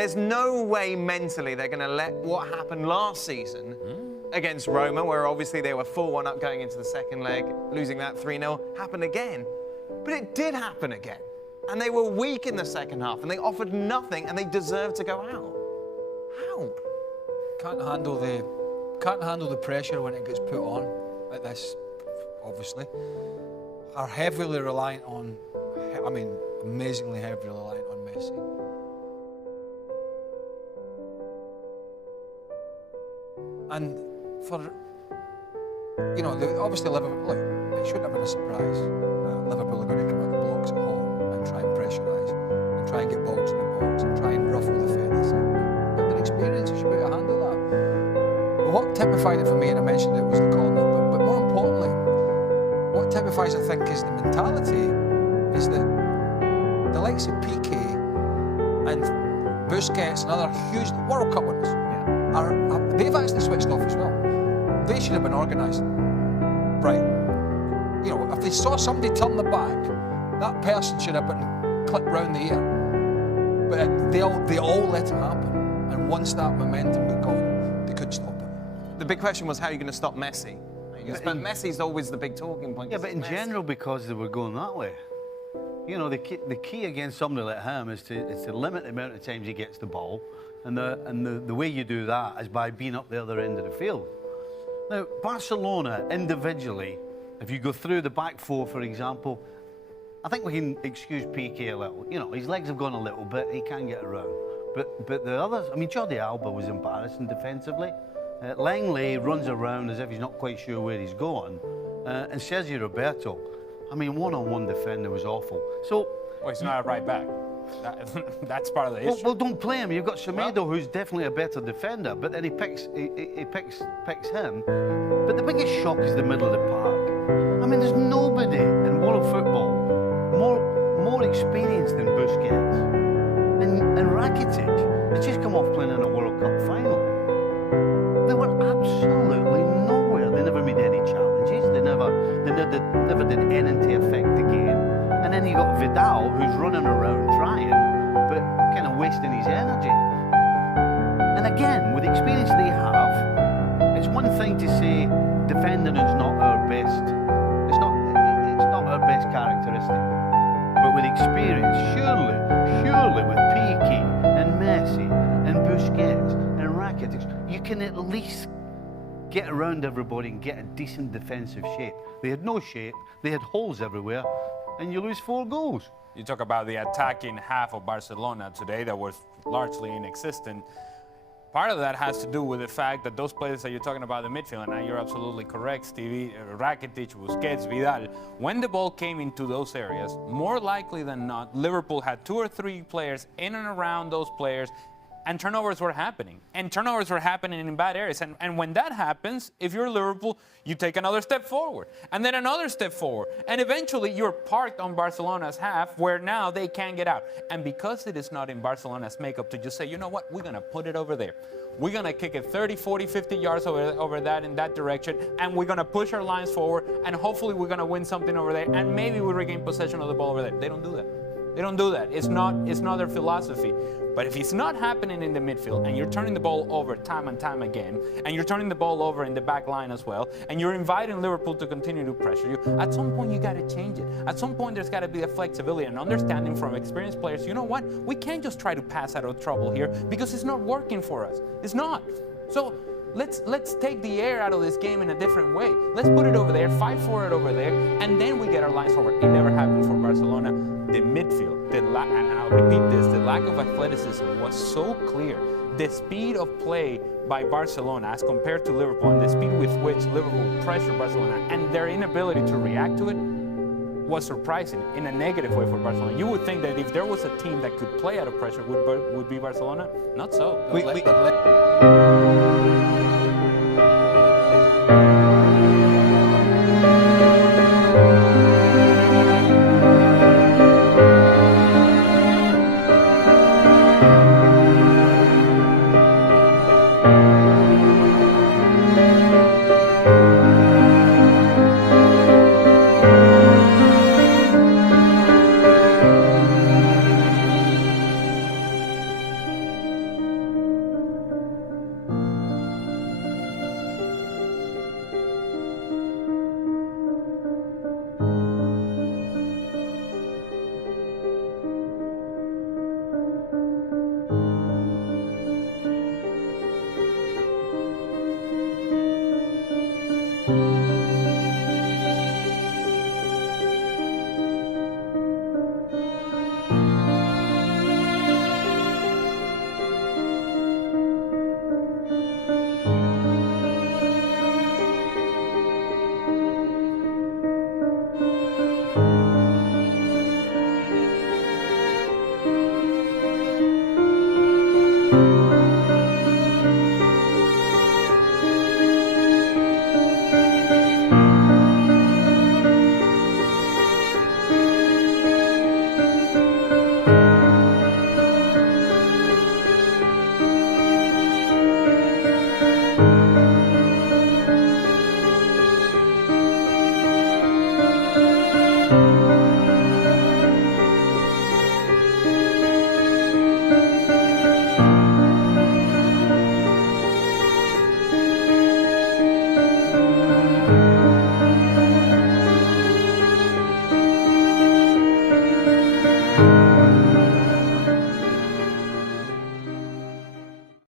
There's no way mentally they're going to let what happened last season against Roma, where obviously they were 4-1 up going into the second leg, losing that 3-0, happen again. But it did happen again. And they were weak in the second half, and they offered nothing, and they deserved to go out. How? Can't handle the pressure when it gets put on like this, obviously. Are heavily reliant on, amazingly heavily reliant on Messi. And for, obviously Liverpool, look, it shouldn't have been a surprise. Liverpool are going to come out the blocks at home and try and pressurise and try and get balls in the box and try and ruffle the feathers. But their experience should be able to handle that. But what typified it for me, and I mentioned it, was the corner, but more importantly, what typifies, I think, is the mentality, is that the likes of Piqué and Busquets and other huge World Cup winners, they've actually switched off as well. They should have been organised. Right. If they saw somebody turn the back, that person should have been clipped round the ear. But they all let it happen. And once that momentum got gone, they couldn't stop it. The big question was, how are you going to stop Messi? But Messi's always the big talking point. Yeah, but in general, because they were going that way. The key against somebody like him is to limit the amount of times he gets the ball. And the way you do that is by being up the other end of the field. Now, Barcelona, individually, if you go through the back four, for example, I think we can excuse Piqué a little. His legs have gone a little bit, he can get around. But the others, Jordi Alba was embarrassing defensively. Langley runs around as if he's not quite sure where he's going. And Sergio Roberto, one-on-one defender was awful. So, well, he's not a right back. That's part of the issue. Well, don't play him. You've got Semedo, who's definitely a better defender, but then he picks him. But the biggest shock is the middle of the park. There's nobody in world football more experienced than Busquets and Rakitic. They just come off playing in a World Cup final. They were absolutely nowhere. They never made any challenges. They never did anything to affect the game. And then you got Vidal, who's running around trying, but kind of wasting his energy. And again, with the experience they have, it's one thing to say defending is not our best. It's not our best characteristic. But with experience, surely with Piqué and Messi and Busquets and Rakitic, you can at least get around everybody and get a decent defensive shape. They had no shape, they had holes everywhere, and you lose 4 goals. You talk about the attacking half of Barcelona today that was largely inexistent. Part of that has to do with the fact that those players that you're talking about in the midfield, and you're absolutely correct, Stevie, Rakitic, Busquets, Vidal, when the ball came into those areas, more likely than not, Liverpool had 2 or 3 players in and around those players, and turnovers were happening. And turnovers were happening in bad areas. And when that happens, if you're Liverpool, you take another step forward, and then another step forward. And eventually, you're parked on Barcelona's half, where now they can't get out. And because it is not in Barcelona's makeup to just say, you know what, we're going to put it over there. We're going to kick it 30, 40, 50 yards over that in that direction, and we're going to push our lines forward, and hopefully we're going to win something over there, and maybe we regain possession of the ball over there. They don't do that. They don't do that. It's not their philosophy. But if it's not happening in the midfield, and you're turning the ball over time and time again, and you're turning the ball over in the back line as well, and you're inviting Liverpool to continue to pressure you, at some point you got to change it. At some point there's got to be a flexibility and understanding from experienced players. You know what? We can't just try to pass out of trouble here because it's not working for us. It's not. So let's take the air out of this game in a different way. Let's put it over there, fight for it over there, and then we get our lines forward. It never happened for Barcelona. The midfield, and I'll repeat this, the lack of athleticism was so clear. The speed of play by Barcelona as compared to Liverpool, and the speed with which Liverpool pressured Barcelona, and their inability to react to it was surprising in a negative way for Barcelona. You would think that if there was a team that could play out of pressure, would be Barcelona. Not so. Bye.